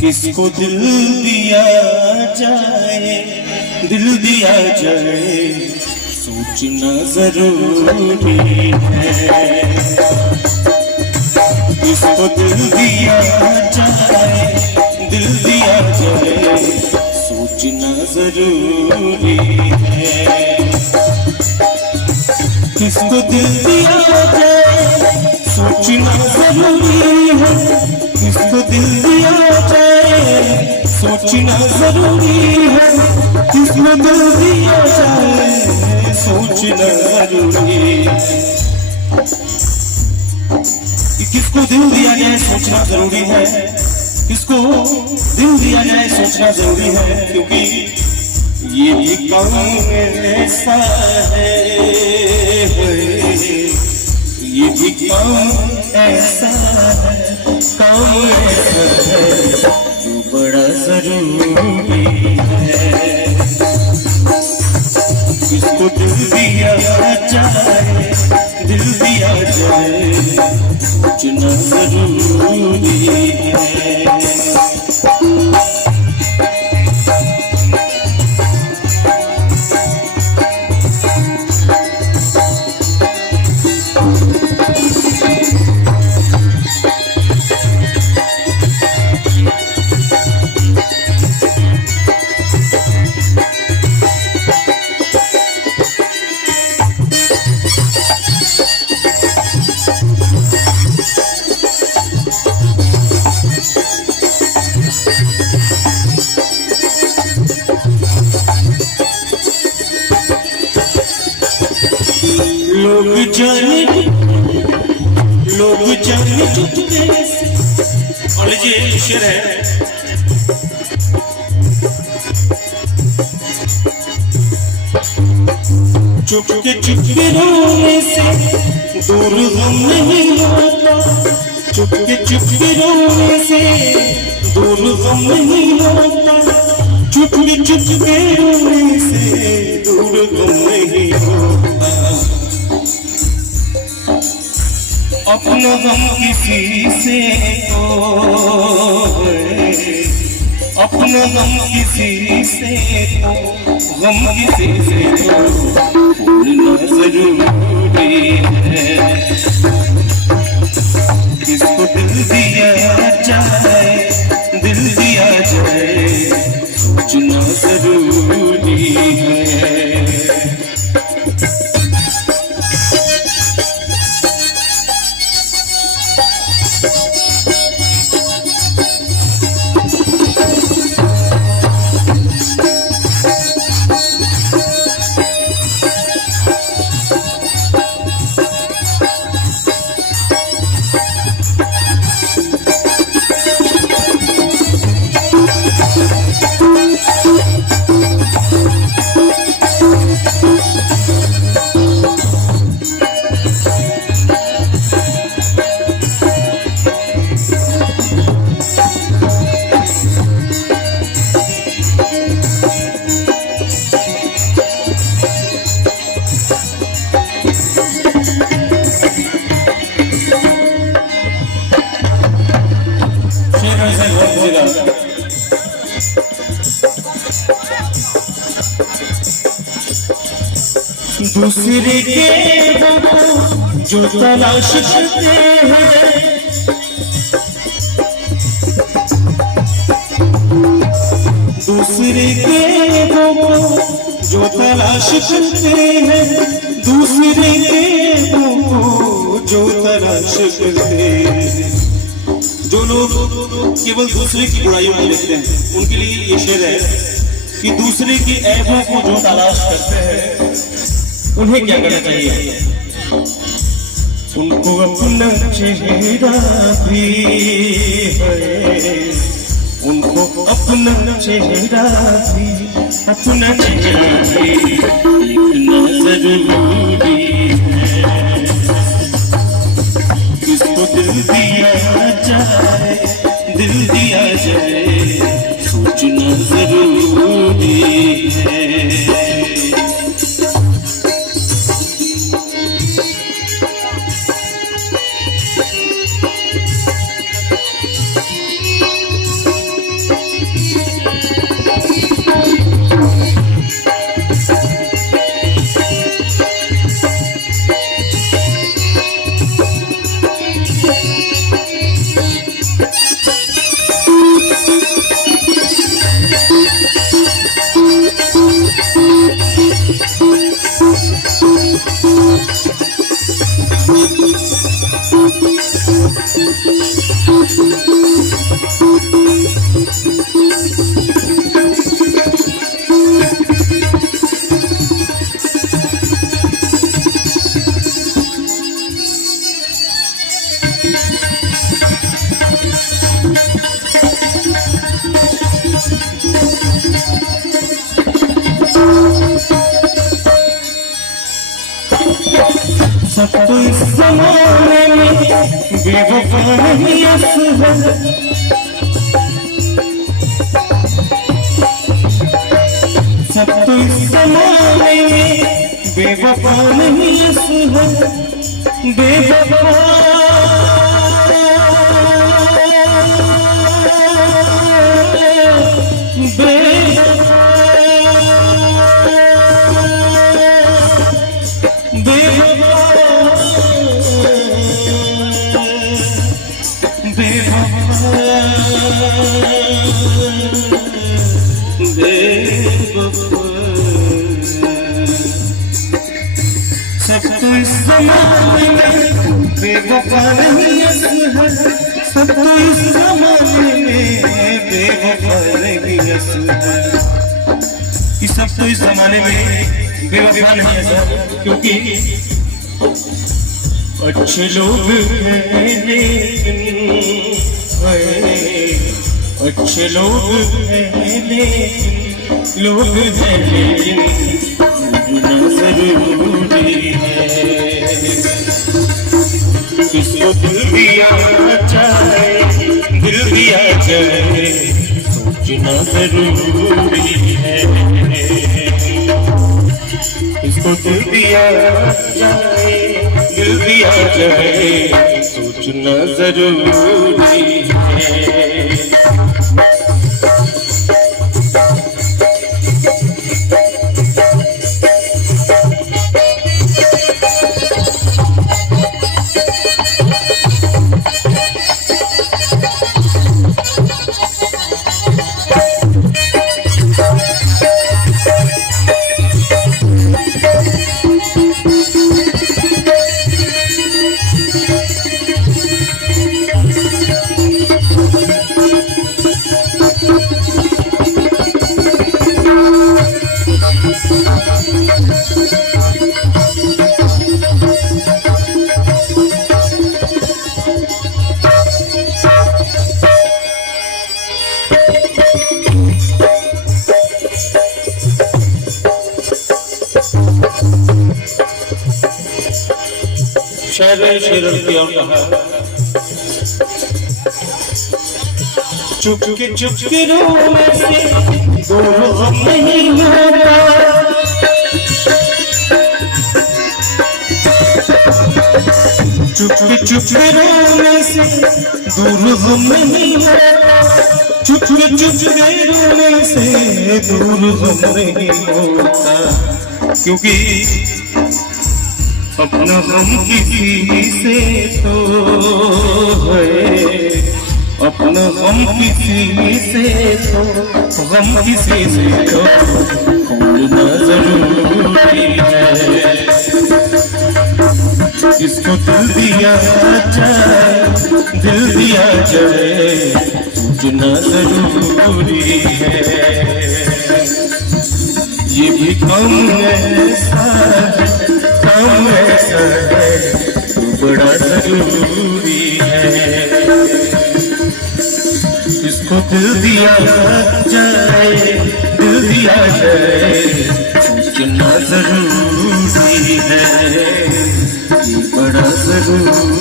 किसको दिल दिया जाए, दिल दिया जाए, सोचना जरूरी है। किसको दिल दिया जाए, दिल दिया जाए, सोचना जरूरी है। किसको दिल दिया जाए, सोचना जरूरी है। किसको दिल दिया जाए, सोचना जरूरी है। किसको दिल दिया जाए, सोचना जरूरी है। किसको दिल दिया जाए सोचना जरूरी है। किसको दिल दिया जाए सोचना जरूरी है, क्योंकि ये भी कौन ऐसा है, ये भी कौन ऐसा है, कौन ऐसा है जो बड़ा जरूरी है। किसको दिल दिया जाए, दिल दिया जाए, सोचना जरूरी है। लोग जाने चुपके से, और ये शेर है। चुपके चुपके रोने से दूर गम नहीं होता। चुपके चुपके रोने से दूर गम नहीं होता। चुपके चुपके रोने से दूर गम नहीं होता। अपना गम किसी से तो, अपना गम किसी से तो, गम किसी से तो भूलना जरूरी है। किसको दिल दिया जाए, दिल दिया जाए, सोचना जरूरी है। दूसरे के वो जो तलाश करते हैं, दूसरे के वो जो तलाश करते हैं, दूसरे के वो जो तलाश करते हैं। जो लोग केवल दूसरे की बुराइयों को देखते हैं, उनके लिए ये शेर है कि दूसरे की ऐबों को जो तलाश करते हैं, उन्हें क्या करना चाहिए? उनको अपना चेहरा भी है, उनको अपना चेहरा भी, अपना चेहरा भी देखना जरूरी है। किसको दिल दिया जाए, दिल दिया जाए, सोचना जरूरी है। सब तो इस ज़माने में बेवफा नहीं असहर, सब तो इस ज़माने में बेवफा नहीं असहर, बेवफा सब तो इस ज़माने में बेवफा नहीं असहर, सब तो इस ज़माने में बेवफा नहीं असहर, कि सब तो इस ज़माने में बेवफा नहीं असहर, क्योंकि अच्छे लोग हैं लेकिन अच्छे लोग हैं लेकिन लोग हैं लेकिन जुना जरूरी है, किसको दिल दिया जाए दिल दिया जाए सोचना जरूरी है, किसको दिल दिया जाए दिल दिया जाए सोचना जरूरी है। शायद शेर की और कहा चुपके चुपके रोने से दूर हम नहीं होता, चुपके चुपके रोने से दूर हम नहीं होता, चुपके चुपके रोने से दूर हम नहीं होता, क्योंकि अपना गम किसी से तो है, अपना गम किसी से तो गम किसी से तो भूलना जरूरी है, इसको दिल दिया जाए दिल दिया जाए सोचना जरूरी है, ये भी कम ऐसा है बड़ा जरूरी है, इसको दिल दिया जाए दिल दिया जाए सोचना जरूरी है, ये बड़ा जरूरी